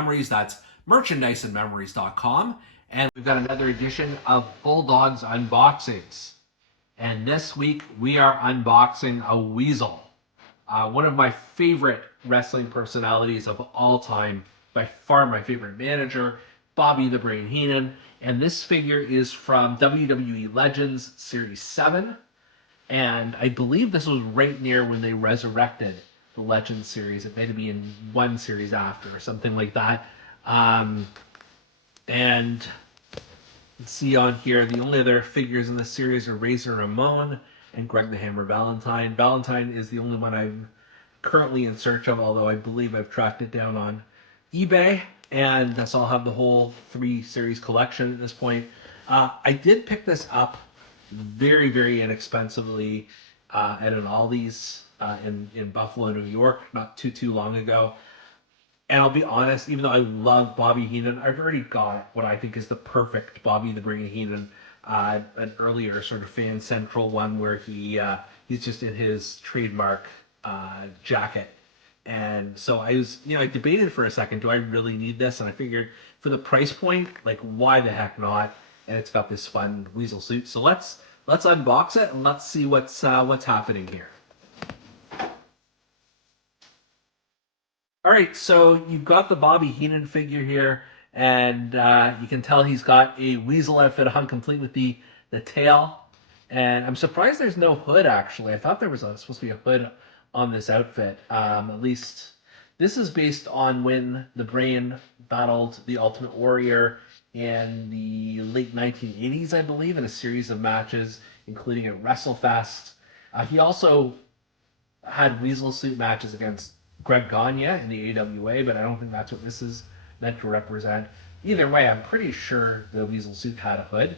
Memories. That's merchandiseandmemories.com. And we've got another edition of Bulldog's Unboxings. And this week we are unboxing a weasel. One of my favorite wrestling personalities of all time, by far my favorite manager, Bobby the Brain Heenan. And this figure is from WWE Legends Series 7. And I believe this was right near when they resurrected the Legends series. It might be in one series after or something like that. And let's see on here, the only other figures in this series are Razor Ramon and Greg the Hammer Valentine. Valentine is the only one I'm currently in search of, although I believe I've tracked it down on eBay. And so I'll have the whole 3 series collection at this point. I did pick this up very, very inexpensively at an Aldi's in Buffalo, New York, not too long ago. And I'll be honest, even though I love Bobby Heenan, I've already got what I think is the perfect Bobby the Brain Heenan, an earlier sort of Fan Central one where he's just in his trademark jacket. And so I debated for a second, do I really need this? And I figured for the price point, like, why the heck not? And it's got this fun weasel suit. So let's unbox it and let's see what's happening here. All right, so you've got the Bobby Heenan figure here, and you can tell he's got a weasel outfit on, complete with the tail. And I'm surprised there's no hood, actually. I thought there was supposed to be a hood on this outfit. At least this is based on when the Brain battled the Ultimate Warrior in the late 1980s, I believe, in a series of matches, including at WrestleFest. He also had weasel suit matches against Greg Gagne in the AWA, but I don't think that's what this is meant to represent. Either way, I'm pretty sure the weasel suit had a hood.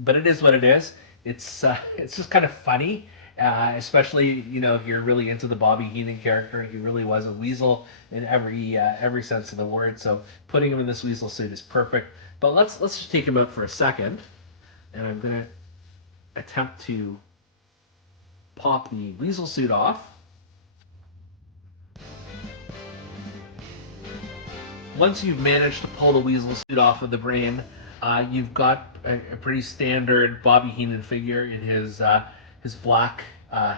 But it is what it is. It's just kind of funny, especially if you're really into the Bobby Heenan character. He really was a weasel in every sense of the word. So putting him in this weasel suit is perfect. But let's just take him out for a second, and I'm gonna attempt to pop the weasel suit off. Once you've managed to pull the weasel suit off of the Brain, you've got a pretty standard Bobby Heenan figure in his black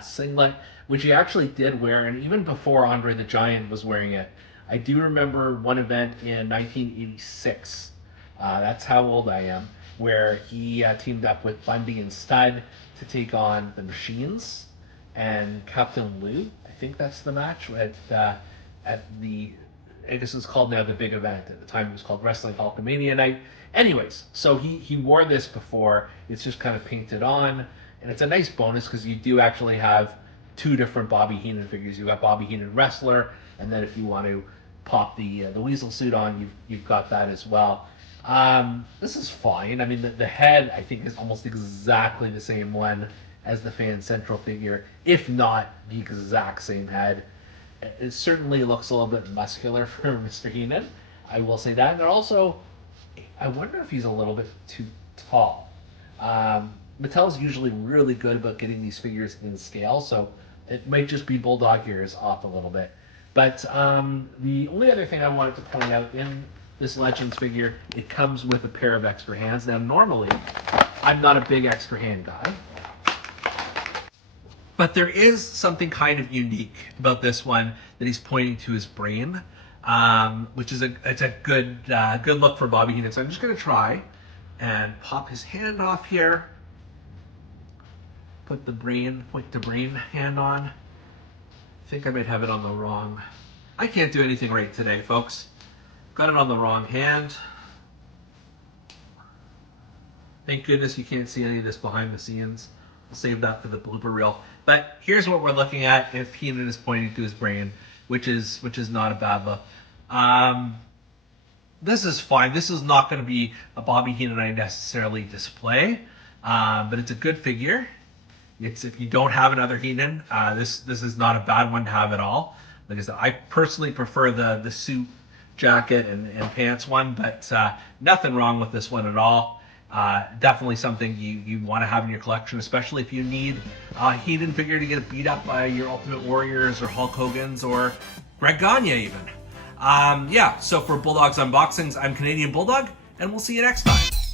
singlet, which he actually did wear, and even before Andre the Giant was wearing it. I do remember one event in 1986, that's how old I am, where he teamed up with Bundy and Studd to take on the Machines and Captain Lou. I think that's the match at the, I guess it's called now the big event. At the time it was called Wrestling Hulkamania Night. Anyways, so he wore this before. It's just kind of painted on, and it's a nice bonus because you do actually have 2 different Bobby Heenan figures. You've got Bobby Heenan Wrestler, and then if you want to pop the weasel suit on, you've got that as well. This is fine. I mean, the head I think is almost exactly the same one as the Fan Central figure, if not the exact same head. It certainly looks a little bit muscular for Mr. Heenan, I will say that. And also, I wonder if he's a little bit too tall. Mattel's usually really good about getting these figures in scale, so it might just be Bulldog here is off a little bit. But the only other thing I wanted to point out in this Legends figure, it comes with a pair of extra hands. Now, normally, I'm not a big extra hand guy, but there is something kind of unique about this one that he's pointing to his brain, which is a good look for Bobby Heenan. So I'm just going to try and pop his hand off here. Put the point to brain hand on. I think I might have it on the wrong. I can't do anything right today, folks. Got it on the wrong hand. Thank goodness you can't see any of this behind the scenes. We'll save that for the blooper reel. But here's what we're looking at if Heenan is pointing to his brain, which is not a bad look. This is fine. This is not going to be a Bobby Heenan I necessarily display, but it's a good figure. If you don't have another Heenan, this is not a bad one to have at all. Like I said, I personally prefer the suit, jacket, and pants one, but nothing wrong with this one at all. Definitely something you want to have in your collection, especially if you need a Heenan figure to get beat up by your Ultimate Warriors or Hulk Hogan's or Greg Gagne even. Yeah, so for Bulldog's Unboxings, I'm Canadian Bulldog, and we'll see you next time.